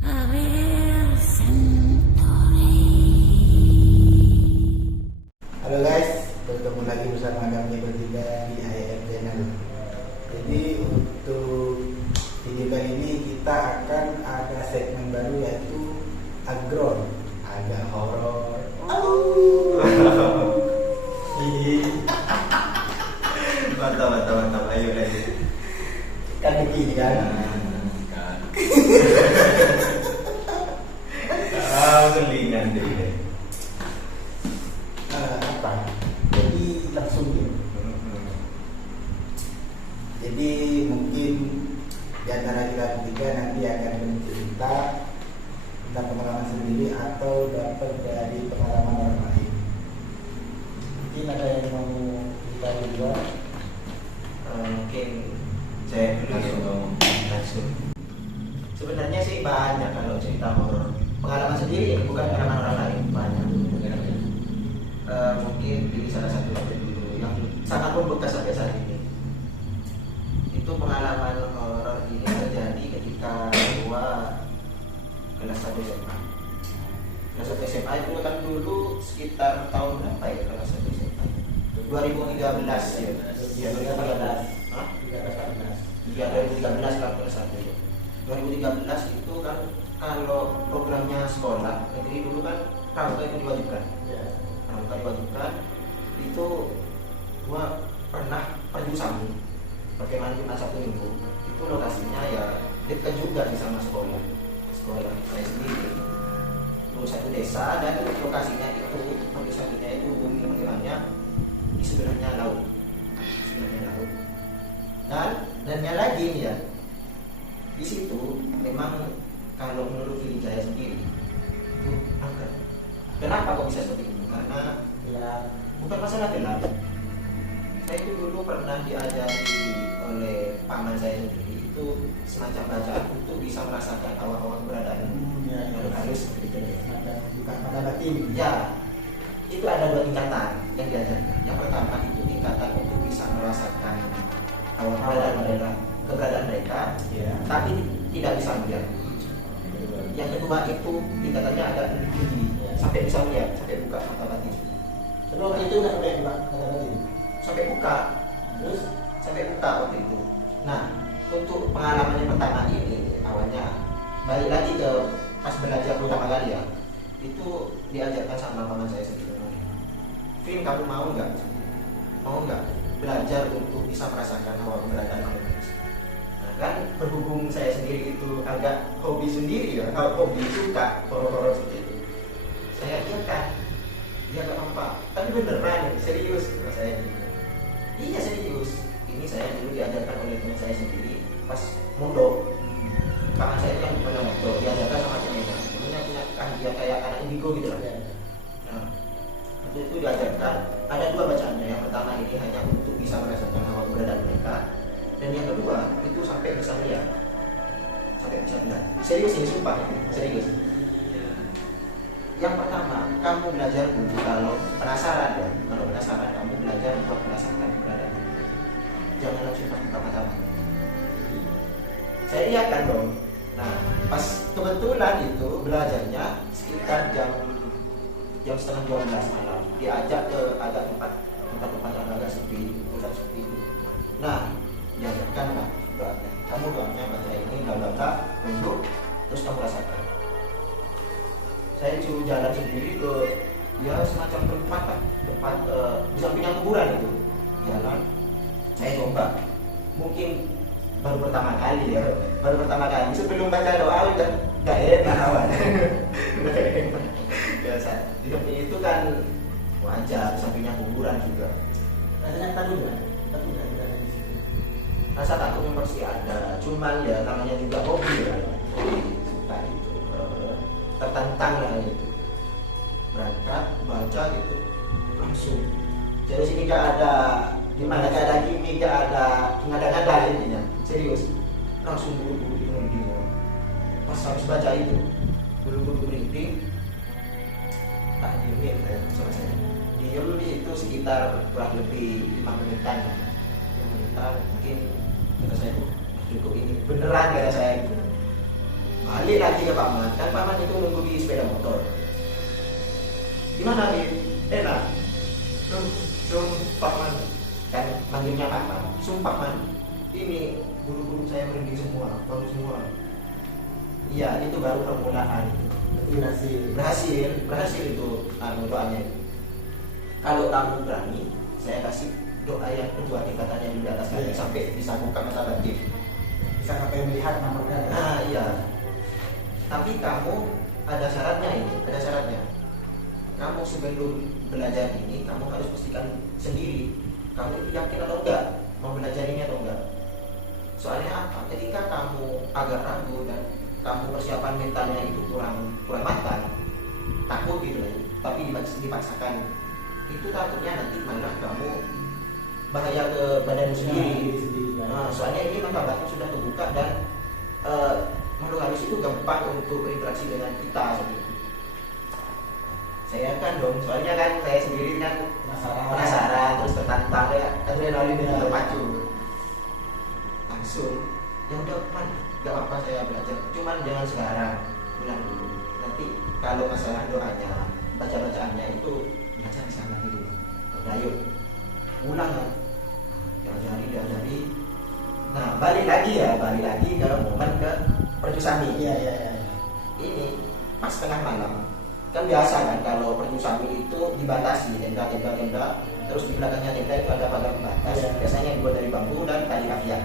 Halo guys, bertemu lagi bersama kami bertiga di IM Channel. Jadi untuk video kali ini kita akan ada segmen baru yaitu agron, agak horor. Mantap, ayo. Kan begini kan? Selingan deh. Apa? Jadi langsung ya. Jadi mungkin di antara kita bertiga nanti akan bercerita tentang pengalaman sendiri atau dapat dari pengalaman orang lain. Mungkin ada yang mau kita dua? Mungkin saya langsung. Sebenarnya sih banyak kalau cerita horor. Pengalaman sendiri bukan pengalaman orang lain, banyak. Mungkin di salah satu dulu yang sangat membekas sampai saat ini. Itu pengalaman horor ini terjadi ketika gua kelas 1 SMA. Kelas 1 SMA itu kan dulu sekitar tahun berapa ya kelas 1 SMA? 2013 ya. Iya, 2013. Hah? 2013. Iya, 2013 kan kelas 1 ya. 2013 itu kan kalau programnya sekolah negeri dulu kan pramuka itu diwajibkan. Ya. Pramuka diwajibkan itu gua pernah pergi Sambi bagaimana cuma 1 minggu itu lokasinya ya dekat juga di sama sekolah saya sendiri itu satu desa dan lokasinya itu pergi Sambinya itu bumi pengirangnya di sebelahnya laut dannya lagi nih ya di situ memang kalau menurut diri saya sendiri itu angker. Kenapa kok bisa seperti itu? Karena ya bukan masalah gelap. Saya itu dulu pernah diajari oleh paman saya sendiri itu semacam bacaan untuk bisa merasakan awal-awal keberadaan halus seperti itu. Semacam bukan pada batin. Ya, itu ada 2 tingkatan yang diajarkan. Yang pertama itu tingkatan untuk bisa merasakan awal-awal keberadaan mereka, Ya. tapi tidak bisa melihat. Yang kedua itu tingkatannya agak lebih tinggi, sampai bisa melihat, sampai buka mata batin. Tapi waktu itu nggak sampai buka mata batin. Sampai buka, terus sampai buka waktu itu. Nah, untuk pengalaman yang pertama ini awalnya balik lagi ke pas belajar pertama kali ya, itu diajarkan sama paman saya sendiri. Vin, kamu mau nggak belajar untuk bisa merasakan awal keberadaan kamu? Nah, kan berhubung saya sendiri itu agak hobi sendiri ya, hobi suka horor-horor seperti itu. Saya iyakan, dia nggak apa, tapi beneran serius kata saya. Iya serius. Ini saya dulu diajarkan oleh teman saya sendiri pas mondok. Paman saya itu kan punya mondok, diajarkan sama temennya. Temennya punya kan dia kayak anak indigo gitu lah. Nah, waktu itu diajarkan ada 2 bacaannya. Yang pertama ini hanya untuk bisa merasakan awal keberadaan mereka, dan yang kedua itu sampai bisa melihat. Serius ini sumpah, serius. Yang pertama, kamu belajar dulu kalau penasaran ya. Kalau penasaran kamu belajar buat merasakan keberadaan. Jangan langsung buka mata. Saya lihatkan dong. Nah, pas kebetulan itu belajarnya sekitar jam setengah 12 malam. Diajak ke agak tempat yang agak sepi, pusat sepi. Nah, diajarkan lah doanya. Kamu doanya baca ini, bla duduk, terus kamu rasakan. Saya disuruh jalan sendiri ke ya semacam tempat di sampingnya kuburan itu. Jalan, saya coba. Mungkin baru pertama kali sebelum baca doa udah gak enak awalnya. Biasa. Di samping itu kan wajar, sampingnya kuburan juga. Rasanya takut nggak? Rasa takutnya pasti ada, cuman ya namanya juga hobi ya. Suka itu, tertantang lah itu. Berangkat, baca gitu, langsung. Jadi sini gak ada, dimana gak ada gimmick, gak ada ngada-ngada intinya. Serius, langsung buru-buru merinding. Pas habis baca itu, buru-buru merinding, tak diem saya sama saya. Diem itu sekitar kurang lebih 5 menitan. 5 menitan mungkin kata saya cukup ini beneran kata saya gitu. 5 Balik lagi ke paman, kan paman itu nunggu di sepeda motor. Gimana nih? Enak. Sumpah man, kan manggilnya paman. Sumpah man, ini bulu-bulu saya merinding semua, baru semua. Iya, itu baru permulaan. Berhasil itu doanya. Kalau kamu berani, saya kasih doa yang kedua tingkatannya di atas lagi sampai bisa buka mata batin. Bisa sampai melihat namanya. Nah iya. Tapi kamu ada syaratnya ini, ada syaratnya. Kamu sebelum belajar ini, kamu harus pastikan sendiri kamu itu yakin atau enggak mau belajar ini atau enggak. Soalnya apa? Ketika kamu agak ragu dan kamu persiapan mentalnya itu kurang matang, takut gitu ya, tapi dipaksakan, itu takutnya nanti malah kamu bahaya ke badan sendiri. Nah, soalnya ini mata batin sudah terbuka dan makhluk halus itu gampang untuk berinteraksi dengan kita seperti itu. Saya kan dong, soalnya kan saya sendiri kan penasaran terus tertantang ya, adrenalin itu terpacu. Langsung, ya udah man, gak apa saya belajar, cuman jangan sekarang, ulang dulu. Nanti kalau masalah doanya, baca-bacaannya itu baca di sana gitu. Udah yuk, ulang kan, diajari. Nah balik lagi ke momen ke perjusami. Iya. Ini pas tengah malam. Kan biasa kan kalau perjusami itu dibatasi tenda, terus di belakangnya tenda itu ada pagar pembatas. Biasanya dibuat dari bambu dan tali kafian.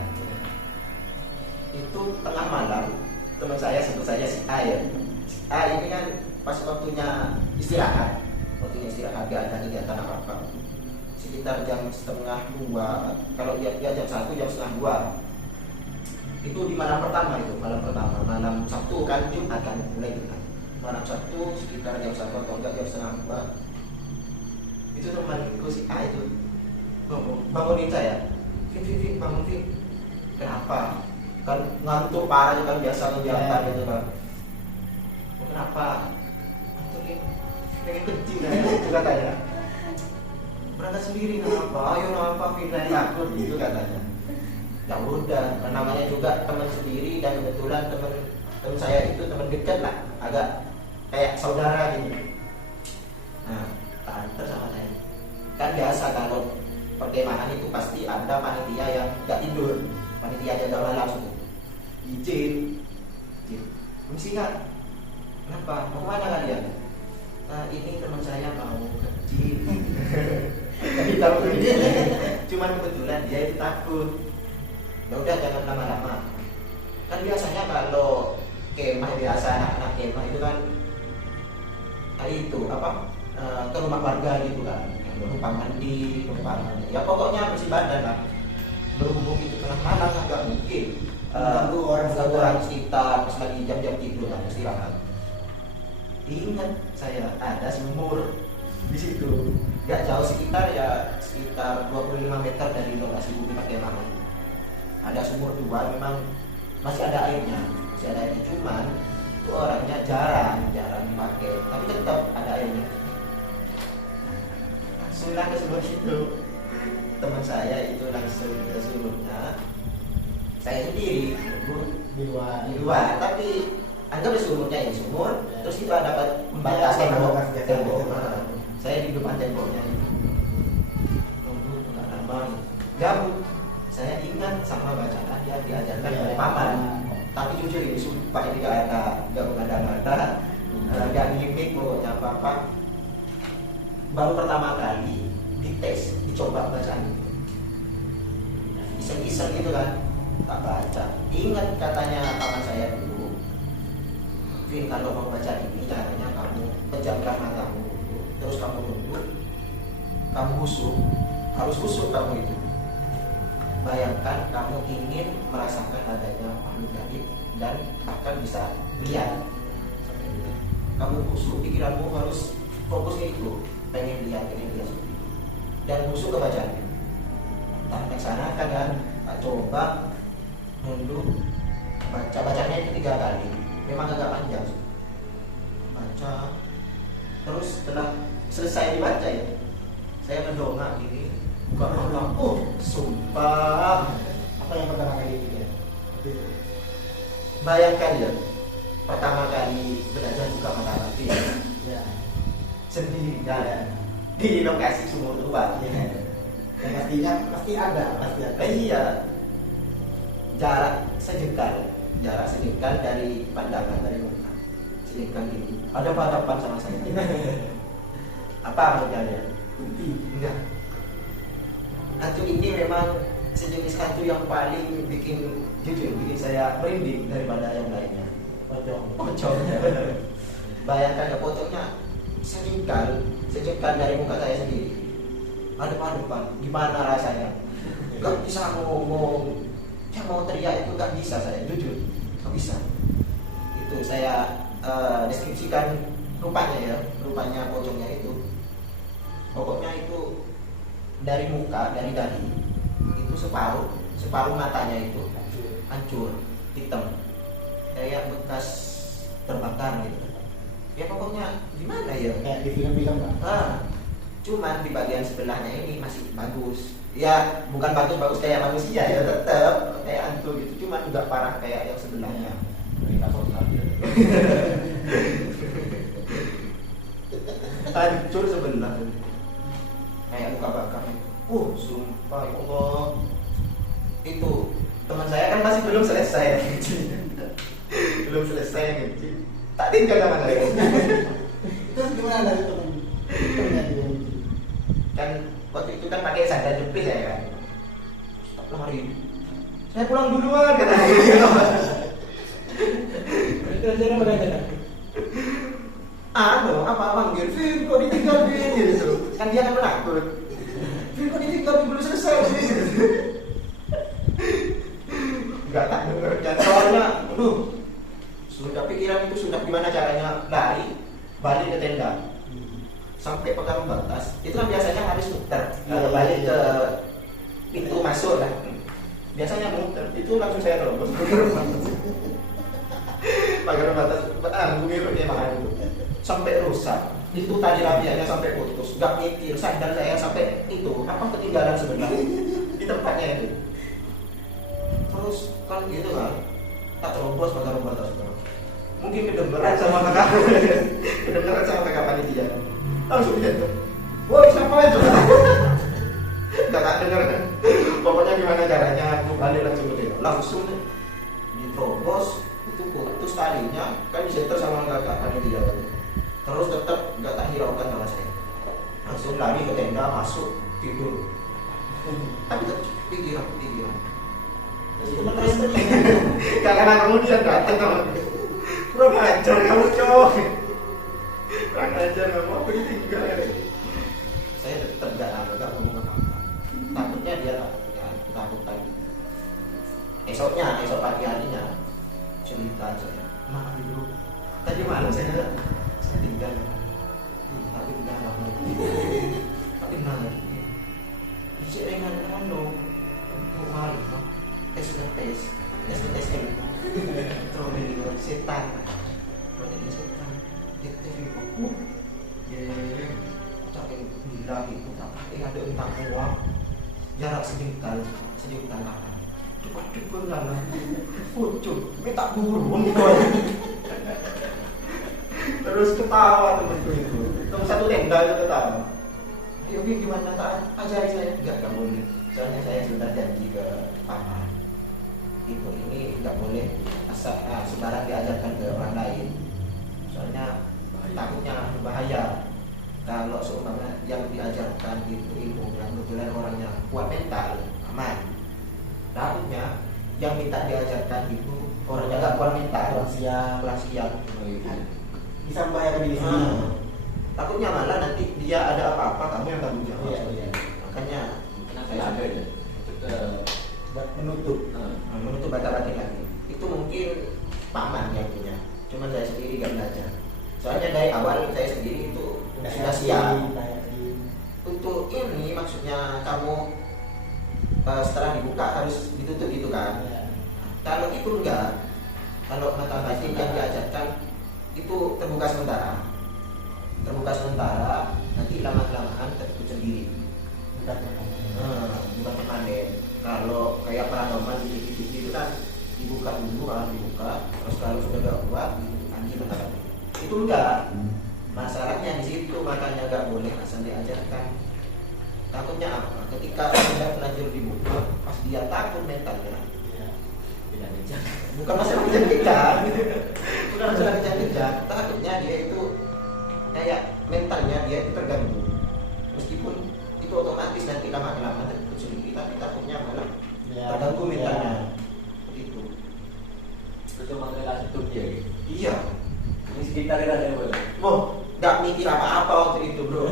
Itu tengah malam, teman saya sebut saja si A ya. Si A ini kan pas waktunya istirahat, gak ada kegiatan apa-apa. Sekitar jam 1:30, kalau dia jam 1, jam 1:30. Itu di malam pertama, malam Sabtu kan, Jumat kan, mulai Jumat. Malam Sabtu sekitar jam 1 atau enggak jam 1:30. Itu temanku si A itu bangunin saya, Fit, bangun Fit. Kenapa? Kan ngantuk parah kan biasa kegiatan gitu kan. Kenapa? Ngantuk pengen kencing kan itu katanya. Berangkat sendiri kenapa? Ayo kenapa pindah takut gitu katanya. Ya udah, namanya juga teman sendiri dan kebetulan teman saya itu teman dekat lah, agak kayak saudara gitu. Nah, antar sama saya. Kan biasa kalau perkemahan itu pasti ada panitia yang gak tidur, panitia jaga malam gitu. Izin, mesti nggak? Kenapa? Mau kemana kalian? Nah, ini teman saya mau kecil. Jadi tahu ini, cuman kebetulan dia itu takut. Ya udah jangan lama-lama. Kan biasanya kalau kemah biasa anak-anak kemah itu kan itu apa ke rumah warga gitu kan, numpang mandi, ya pokoknya bersih badan lah. Berhubung itu tengah malam agak mungkin orang sekitar pas lagi jam-jam tidur kan istirahat. Ingat saya ada sumur di situ, gak jauh sekitar 25 meter dari lokasi bumi perkemahan. Ada sumur 2, memang masih ada airnya, cuman itu orangnya jarang dipakai, tapi tetap ada airnya. Langsung ke sumur itu, teman saya itu langsung ke sumurnya. Saya sendiri di luar, tapi anggap sumurnya ini sumur, terus itu ada pembatas tembok. Saya di depan temboknya itu. Nunggu nggak lama, gabut. Saya ingat sama bacaan yang diajarkan oleh paman. Tapi jujur ini sumpah ini gak mengada-ngada, gak gimmick pokoknya apa-apa. Baru pertama kali dites, dicoba bacaan itu. Iseng-iseng gitu kan. Tak baca. Ingat katanya paman saya dulu, Vin, kalau mau baca ini caranya kamu pejamkan matamu, terus kamu tunduk, kamu husuk, harus husuk kamu itu. Bayangkan kamu ingin merasakan adanya makhluk gaib dan bahkan bisa melihat. Kamu husuk, pikiranmu harus fokus ke itu, pengen lihat dan husuk ke bacaannya. Tak laksanakan kan, tak coba. Dulu bacanya itu 3 kali, memang agak panjang. Baca, terus setelah selesai dibaca ya, saya mendongak gini, buka mata, sumpah. Apa yang pertama kali dia? Bayangkan ya, pertama kali belajar buka mata hati Ya. sendiri di lokasi sumur tua. Yang pastinya pasti ada. Iya, jarak sejengkal dari pandangan dari muka, sejengkal gitu. Ada hadapan sama saya. Apa maksudnya? Enggak. Hantu ini memang sejenis hantu yang paling bikin saya merinding daripada yang lainnya. Pocong. Bayangkan ya, pocongnya sejengkal dari muka saya sendiri. Ada depan, gimana rasanya? Gak bisa ngomong, mau teriak itu gak bisa saya, jujur, gak bisa. Itu saya deskripsikan rupanya pocongnya itu. Pokoknya itu dari muka, dari dahi, itu separuh matanya itu hancur, hitam, kayak bekas terbakar gitu. Ya pokoknya gimana ya? Kayak di film-film kan. Cuman di bagian sebelahnya ini masih bagus. Ya bukan bagus kayak manusia ya, tetap kayak hantu gitu. Cuman nggak parah kayak yang sebelahnya. Hancur sebelah. Kayak luka bakar. Sumpah ya Allah. Itu teman saya kan masih belum selesai. Tak tinggal sama saya. Terus gimana dari temennya dia? Kan waktu itu kan pakai sandal jepit saya kan. Stop lari. Saya pulang duluan kata dia. Itu aja nama kata. Apa manggil? Vin kok ditinggal Vin gitu. Kan dia kan menakut. Vin kok ditinggal belum selesai gitu. Enggak tak dengar dan soalnya sudah pikiran itu sudah gimana caranya lari balik ke tenda sampai pegang batas itu kan biasanya harus muter balik ke pintu masuk lah, biasanya muter itu langsung saya terobos pagar batas mengiru dia mahal itu sampai rusak itu tali rapiannya sampai putus, gak mikir sandal saya sampai itu ketinggalan sebenarnya di tempatnya itu. Terus kan gitu kan tak terobos pagar batas mungkin kedengeran sama kakak panitia langsung jatuh. Woi siapa itu? Kakak denger kan? Pokoknya gimana caranya aku balik langsung diterobos itu putus talinya kan disetel sama kakak panitia. Terus tetap nggak tak hiraukan sama saya. Langsung lari ke tenda masuk tidur. Tapi tetap pikiran. Karena kemudian datang sama kurang ajar kamu cowok, kurang ajar kamu aku ditinggal. Saya tetap gak ngomong apa-apa. Takutnya dia takut lagi. Esok pagi harinya cerita saya, maaf ibu, tadi malam saya tinggal, tapi udah lama, tapi lagi. Isi dengan untuk malam, tes setan gila itu tapi ada entah uang jarak sejengkal cepat lah pucuk minta burung terus ketawa temanku itu teman satu tenda itu ketawa. Ayo gimana tak ajarin saya enggak boleh soalnya saya sudah janji ke paman ini nggak boleh sembarang diajarkan ke orang lain soalnya takutnya berbahaya kalau seumpama yang diajarkan itu ilmu yang kebetulan orangnya kuat mental aman, takutnya yang minta diajarkan itu orangnya nggak kuat mental kelas siang bisa membahayakan diri sendiri. Takutnya malah nanti dia ada apa-apa kamu yang tanggung jawab. Iya. Makanya saya ada buat menutup batas lagi itu mungkin paman yang punya, cuman saya sendiri gak belajar soalnya dari awal saya sendiri itu sudah siap untuk ini maksudnya kamu setelah dibuka harus ditutup gitu kan ya. Kalau itu enggak, kalau mata batin yang diajarkan itu terbuka sementara nanti lama-kelamaan tertutup sendiri bukan permanen. Kalau kayak paranormal di TV itu kan dibuka dulu terus kalau sudah gak kuat itu enggak. Masalahnya di situ, makanya nggak boleh asal diajarkan. Takutnya apa? Ketika sudah terlanjur dibuka, pas dia takut mentalnya, Tidak bijak. bukan masalah kejang-kejang, bukan masalah kejang-kejang, takutnya dia itu kayak mentalnya dia itu terganggu. Meskipun itu otomatis nanti lama-lama terikut sendiri, tapi takutnya malah terganggu mentalnya. Begitu. Itu cuma relasi tuh dia gitu. Iya. Ini sekitar ada boleh. Mau nggak mikir apa-apa waktu itu bro.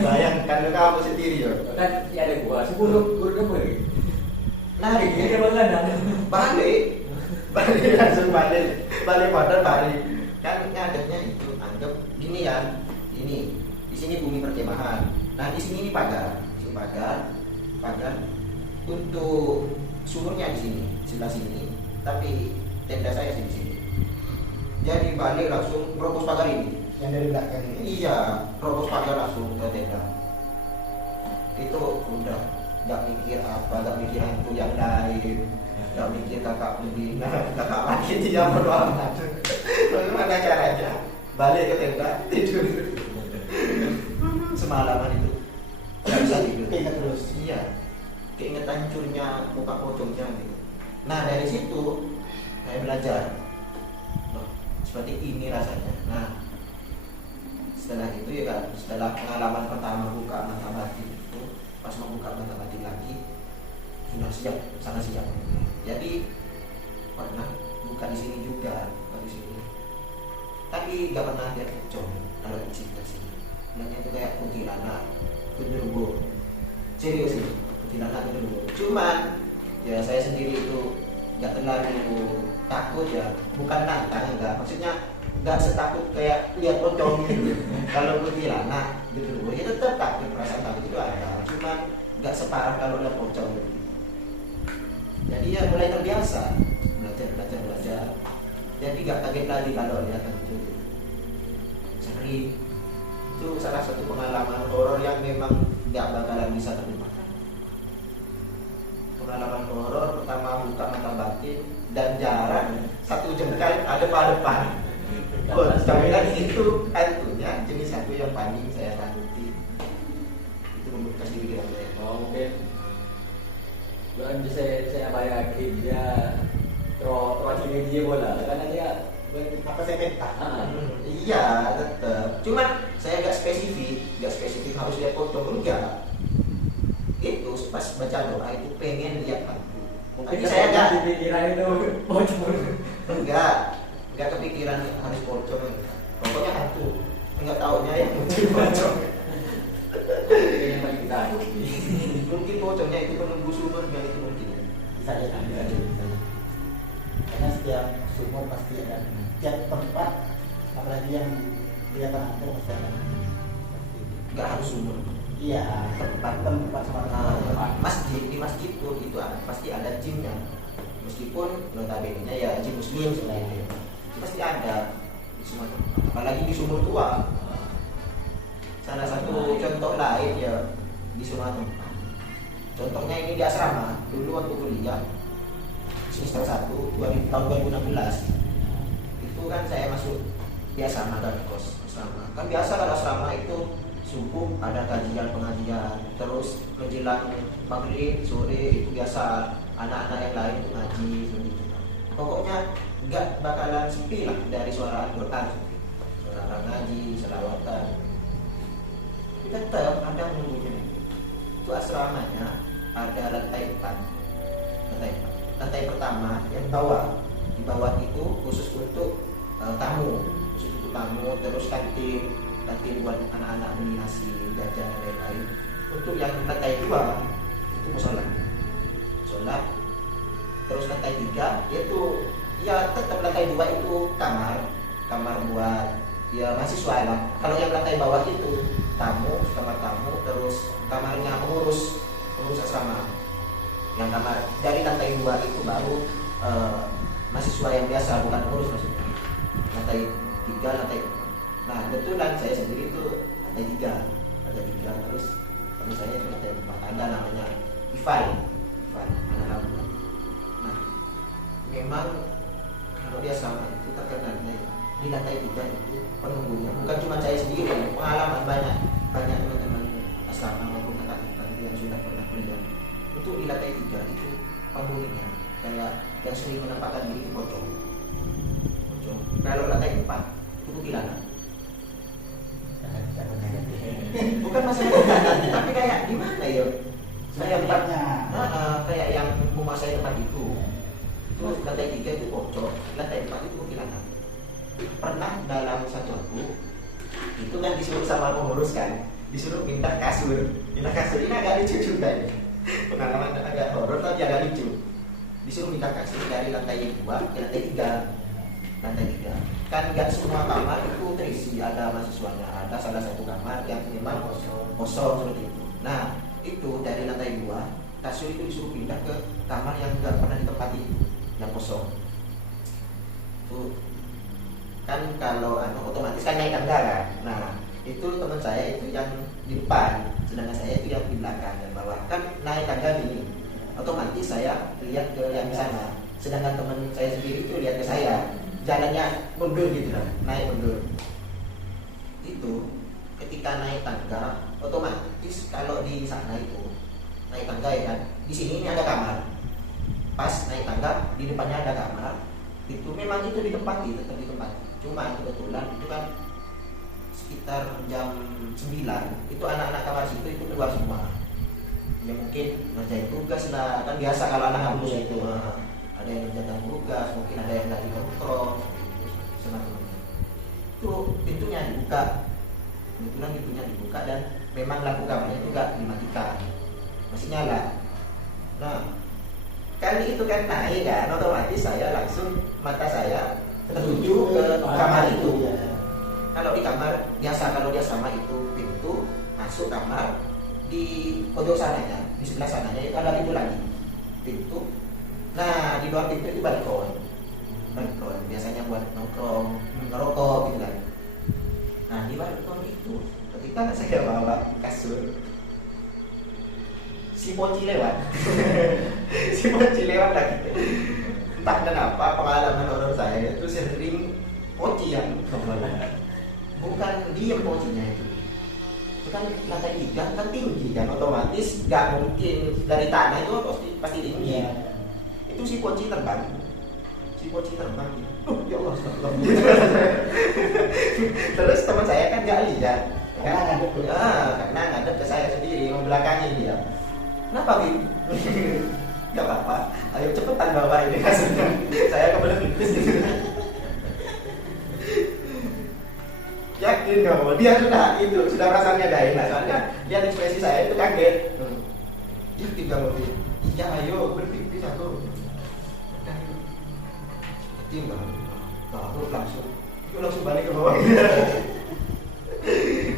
Bayangkan kamu sendiri ya. Kan ya ada gua, sepuluh guru apa gitu. Lari Dia ya. bagaimana? Balik langsung balik modal balik. Kan ngadepnya itu anggap gini ya, ini di sini bumi perkemahan. Nah di sini ini pagar, sini pagar untuk sumurnya di sini, sebelah sini. Tapi tenda saya di sini. Jadi balik langsung berobos pagar ini. Yang dari belakang ini. Iya, robos pagar langsung ke tenda. Itu udah nggak mikir apa, nggak mikir hantu yang lain, nggak mikir kakak lebih, kakak lagi dia berdoa. Bagaimana caranya? Balik ke tenda tidur. Semalaman itu nggak bisa tidur. Keinget terus. Iya, keinget hancurnya muka pocongnya gitu. Nah dari situ saya belajar. Loh, seperti ini rasanya. Nah setelah itu ya kan, setelah pengalaman pertama buka mata batin itu, pas mau buka mata batin lagi sudah siap, sangat siap. Jadi pernah buka di sini juga, buka di sini. Tapi nggak pernah lihat pocong kalau di sini. Namanya itu kayak kuntilanak, genderuwo. Serius sih, kuntilanak genderuwo. Cuman ya saya sendiri itu nggak terlalu takut ya, bukan nantang enggak, maksudnya nggak setakut kayak lihat pocong gitu. Kalau kuntilanak gitu, ya tetap takut, perasaan takut itu ada, cuman nggak separah kalau lihat pocong gitu. Jadi ya mulai terbiasa, belajar. Jadi nggak kaget lagi kalau lihat itu. Sering itu salah satu pengalaman horor yang memang nggak bakalan bisa terlupakan. Pengalaman horor pertama buka mata batin dan jarak 1 jengkal ada depan. Oh, jangan itu hantunya jenis hantu yang paling saya takuti. Itu membekas di pikiran saya. Oh mungkin bukan saya bayangin dia terwakili dia bola karena dia Apa saya minta? Iya tetap. Cuman saya nggak spesifik harus lihat pocong, enggak. Itu pas baca doa itu pengen lihat hantu. mungkin Tapi saya nggak pikiran itu bocor. Enggak kepikiran harus pocong. Pokoknya hantu. Enggak taunya yang muncul pocong. Yang paling kita Mungkin pocongnya itu penunggu sumurnya itu mungkin. Bisa aja. Karena setiap sumur pasti ada. Setiap tempat, apalagi yang kelihatan hantu pasti ada. Enggak harus sumur. Iya, tempat sama Di masjid pun itu pasti ada jinnya. Meskipun notabene ya jin muslim sebenarnya itu pasti ada di semua tempat. Apalagi di sumur tua. Salah satu contoh lain ya di semua tempat. Contohnya ini di asrama. Dulu waktu kuliah semester 1 tahun 2016 itu kan saya masuk di asrama dan kos asrama. Kan biasa kalau asrama itu subuh ada pengajian, terus menjelang maghrib sore itu biasa anak-anak yang lain itu ngaji gitu. Pokoknya nggak bakalan sepi lah dari suara Al-Quran, suara orang ngaji, selawatan. Tetap ada menunggunya. Itu asramanya ada lantai 4. Lantai pertama yang di bawah itu khusus untuk tamu, terus kantin buat anak-anak beli nasi, jajan dan lain-lain. Untuk yang lantai 2 itu musola. Terus lantai 3 itu ya tetap lantai 2 itu kamar buat ya mahasiswa lah. Kalau yang lantai bawah itu kamar tamu, terus kamarnya pengurus asrama. Yang kamar dari lantai 2 itu baru mahasiswa yang biasa, bukan pengurus maksudnya. Lantai 3, lantai 4. Nah kebetulan saya sendiri itu lantai 3, terus teman saya itu lantai 4. Ada namanya Ivan anak rambut. Nah memang kalau dia sama itu terkenalnya di lantai 3 itu penunggunya bukan cuma saya sendiri, pengalaman banyak teman-teman asrama maupun kakak ipar yang sudah pernah kuliah. Untuk di lantai 3 itu penghuninya kayak yang sering menampakkan diri itu pocong. Kalau lantai 4 itu kuntilanak. Bukan masalah tapi kayak gimana ya? Kayak kayak yang menguasai tempat itu. Terus lantai 3 itu pocong, lantai 4 itu kuntilanak. Pernah dalam satu waktu itu kan disuruh sama pengurus kan, disuruh pindah kasur ini agak lucu juga ini. Pengalaman agak horor tapi agak lucu. Disuruh pindah kasur dari lantai 2 ke lantai 3 kan nggak semua kamar itu terisi, ada mahasiswanya, ada salah satu kamar yang memang kosong seperti itu. Nah itu dari lantai 2 kasur itu disuruh pindah ke kamar yang nggak pernah ditempati, yang kosong. Tuh kan kalau otomatis kan naik tangga kan. Nah itu teman saya itu yang di depan, sedangkan saya itu yang di belakang dan bawah. Kan naik tangga gini, otomatis saya lihat ke yang di sana, sedangkan teman saya sendiri itu lihat ke saya, jalannya mundur gitu lah, naik mundur. Itu ketika naik tangga, otomatis kalau di sana itu naik tangga ya kan, di sini ini ada kamar. Pas naik tangga di depannya ada kamar. Itu memang itu ditempati, tetap ditempati. Cuma kebetulan itu kan sekitar jam 9 itu anak-anak kamar situ itu keluar semua. Ya mungkin ngerjain tugas lah, kan biasa kalau anak kampus itu ada yang ngerjain tugas, mungkin ada yang lagi kontrol semacamnya. Itu pintunya dibuka, kebetulan pintunya dibuka dan memang lampu kamarnya juga dimatikan, masih nyala. Nah kali itu kan naik kan, otomatis saya langsung mata saya tertuju ke kamar itu. Kalau di kamar biasa, kalau dia sama itu pintu masuk kamar, di pojok sananya, di sebelah sananya itu ada pintu lagi, pintu. Nah di luar pintu itu balkon biasanya buat nongkrong, ngerokok gitu kan. Nah di balkon itu ketika saya bawa kasur, si Poci lewat lagi. Entah kenapa pengalaman horor saya itu sering Poci yang bukan diem Pocinya itu kan lantai 3 kan tinggi kan, otomatis nggak mungkin dari tanah itu pasti tinggi. Itu si Poci terbang ya Allah. Terus teman saya kan nggak lihat karena ngadep ke saya sendiri, membelakangi dia. Kenapa Bin? Gak apa-apa, ayo cepetan bawa ini kasurnya. Saya kebelet pipis gitu. Yakin kamu, dia sudah rasanya gak enak. Soalnya lihat ekspresi saya itu kaget. Yakin kamu Bin? Iya ayo berpipis aku. Cepetin kamu. Aku langsung balik ke bawah.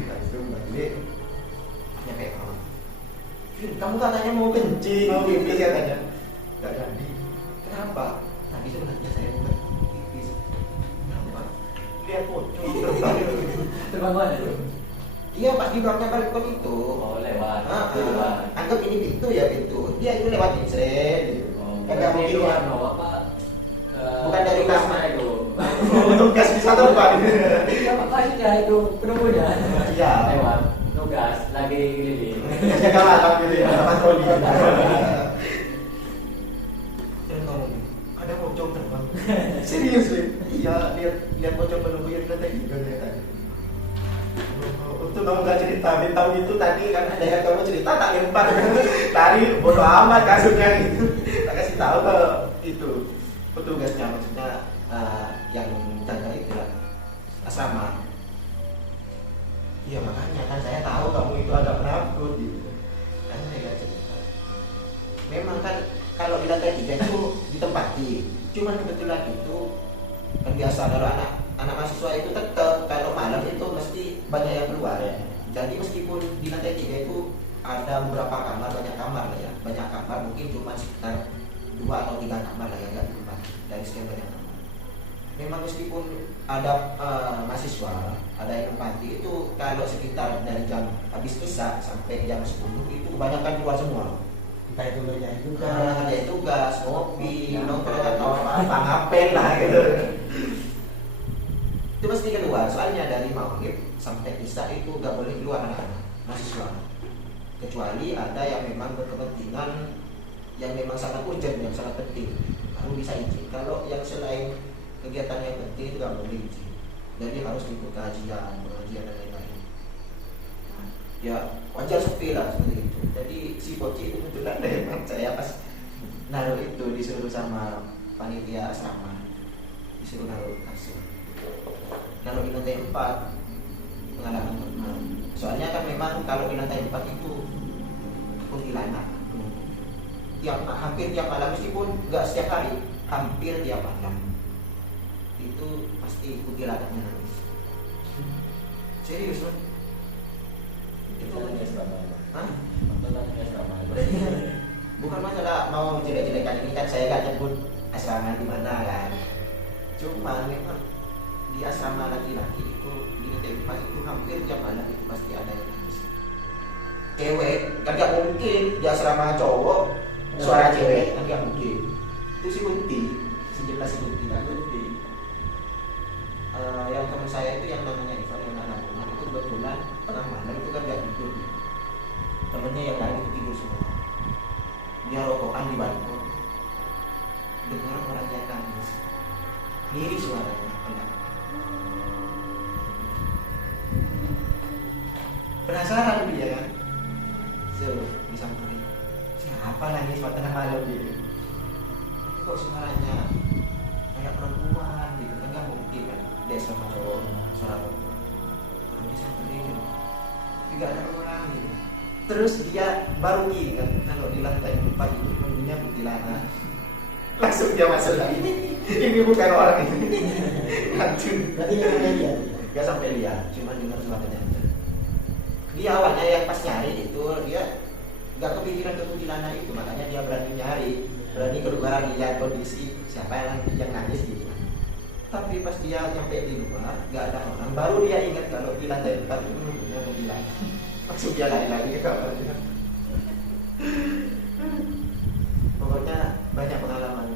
Langsung balik. Nyampe bawah. Kamu katanya mau kencing, mau pipis katanya. Gak jadi. Kenapa? Tadi sebenarnya saya mau pipis. Kenapa? Lihat pocong Terbang mana itu? Iya pas di luarnya balkon itu. Oh lewat. Anggap ini pintu ya pintu. Dia itu lewat insret gitu. Enggak mungkin luar apa? Bukan dari kamar itu. Tugas bisa terbang. Iya makanya itu penunggunya. Iya. Lewat. Tugas lagi keliling. Jaga malam gitu ya, patroli. Dan ngomong, ada pocong terbang. Serius ya? Iya, lihat pocong menunggu yang lantai 3 tadi. Untuk kamu gak cerita, tahu itu tadi kan ada yang kamu cerita tak lempar, lari bodo amat kasurnya gitu. Tak kasih tahu ke itu petugasnya, maksudnya yang jaga itu lah asrama. Iya makanya kan saya tahu kamu itu agak penakut gitu. Kan saya gak cerita. Memang kan kalau di lantai 3 itu ditempati. Cuman kebetulan itu kan biasa kalau anak mahasiswa itu tetap kalau malam itu mesti banyak yang keluar ya. Jadi meskipun di lantai 3 itu ada beberapa kamar, banyak kamar lah ya. Banyak kamar mungkin cuma sekitar 2 atau 3 kamar lah ya, enggak ditempati dari sekian banyak kamar. Memang meskipun ada mahasiswa, ada yang nempati itu kalau sekitar dari jam habis misa sampai jam 10 itu kebanyakan keluar semua. Entah itu ngerjain tugas, ngopi, nongkrong atau apa, ngapain lah gitu. itu mesti keluar. Soalnya dari maghrib sampai isya itu gak boleh keluar anak-anak mahasiswa, kecuali ada yang memang berkepentingan yang memang sangat urgent, yang sangat penting, baru bisa izin. Kalau yang selain kegiatan yang penting itu gak boleh izin. Jadi harus ikut kajian, pengajian dan lain-lain. Ya wajar sepi lah seperti itu. Jadi si Poci itu kebetulan memang saya pas naruh itu disuruh sama panitia asrama, disuruh naruh kasur, naruh di lantai 4, pengalaman pertama. Soalnya kan memang kalau di lantai 4 itu kuntilanak. Hampir tiap malam, meskipun nggak setiap hari, hampir tiap malam itu pasti kuntilanaknya nangis. Serius loh. Itu hah? Bukan masalah mau jelek-jelekan ini kan, saya gak nyebut asrama di mana kan. Cuma memang di asrama laki-laki itu di lantai 4 itu hampir tiap malam itu pasti ada yang nangis. Cewek kan gak mungkin di asrama cowok suara cewek kan gak mungkin. Itu si Kunti, si jelas si Kunti kan Kunti. Yang teman saya itu yang namanya Ivan, yang anak rumah itu kebetulan tengah malam itu kan gak tidur ya. Temennya yang lain itu tidur semua. Dia rokokan di balkon, dengar orang yang nangis, ngiri suaranya, penasaran dia kan, disamperin, siapa nangis pada tengah malam dia? Kok suaranya kayak perempuan gitu kan, nggak mungkin kan? Dia sama cowok, suara perempuan. Orang disamperin, tidak ada orang gitu. Terus dia baru ingat kalau di lantai 4 itu punya kuntilanak. Langsung dia masuk lagi. Ini bukan orang ini. Lanjut. Berarti nggak sampai lihat. Gak sampai lihat, cuma dengar suaranya aja. Dia awalnya yang pas nyari itu dia gak kepikiran ke kuntilanak itu, makanya dia berani nyari, berani keluar lihat kondisi siapa yang nangis gitu. Tapi pas dia nyampe di luar gak ada orang, baru dia ingat kalau di lantai 4 itu punya kuntilanak. Langsung dia lari-lari ke kamarnya. Pokoknya banyak pengalaman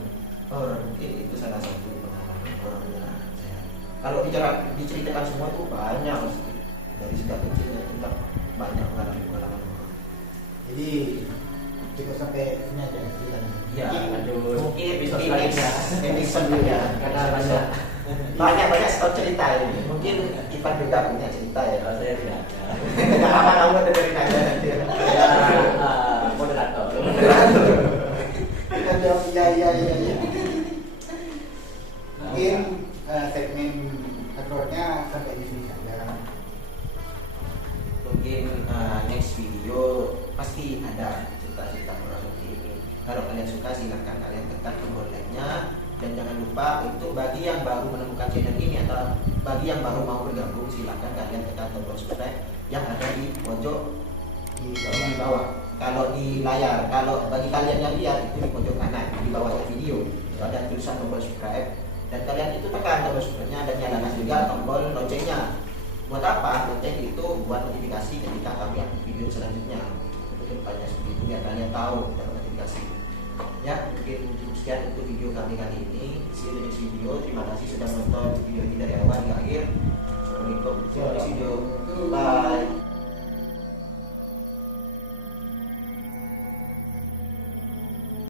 orang, mungkin itu salah satu pengalaman orang yang saya. Kalau diceritakan semua itu banyak pasti. Dari sejak kecilnya kita banyak pengalaman. Jadi cukup sampai sini aja ceritanya. Iya, mungkin episode ya, karena banyak stok cerita ini. Mungkin Ivan juga punya cerita ya. Kalau saya tidak ada. Tidak apa kamu dengerin aja nanti. Moderator. Kita jawab iya. Mungkin segmen akhirnya sampai di sini saja. Mungkin next video pasti ada cerita-cerita kurang lebih ini. Kalau kalian suka silahkan kalian tekan tombol like-nya, dan jangan lupa untuk bagi yang baru menemukan channel ini atau bagi yang baru mau bergabung, silahkan kalian tekan tombol subscribe yang ada di pojok di bawah. Kalau di layar, kalau bagi kalian yang lihat itu di pojok kanan di bawah video itu ada tulisan tombol subscribe, dan kalian itu tekan tombol subscribe-nya dan nyalakan juga tombol loncengnya. Buat apa? Lonceng itu buat notifikasi ketika kami upload video selanjutnya. Untuk kedepannya seperti itu biar kalian tahu dapat notifikasi. Ya, mungkin cukup sekian untuk video kami kali ini. See you next video. Terima kasih sudah menonton video ini dari awal hingga akhir. Assalamualaikum. See you next video. Bye.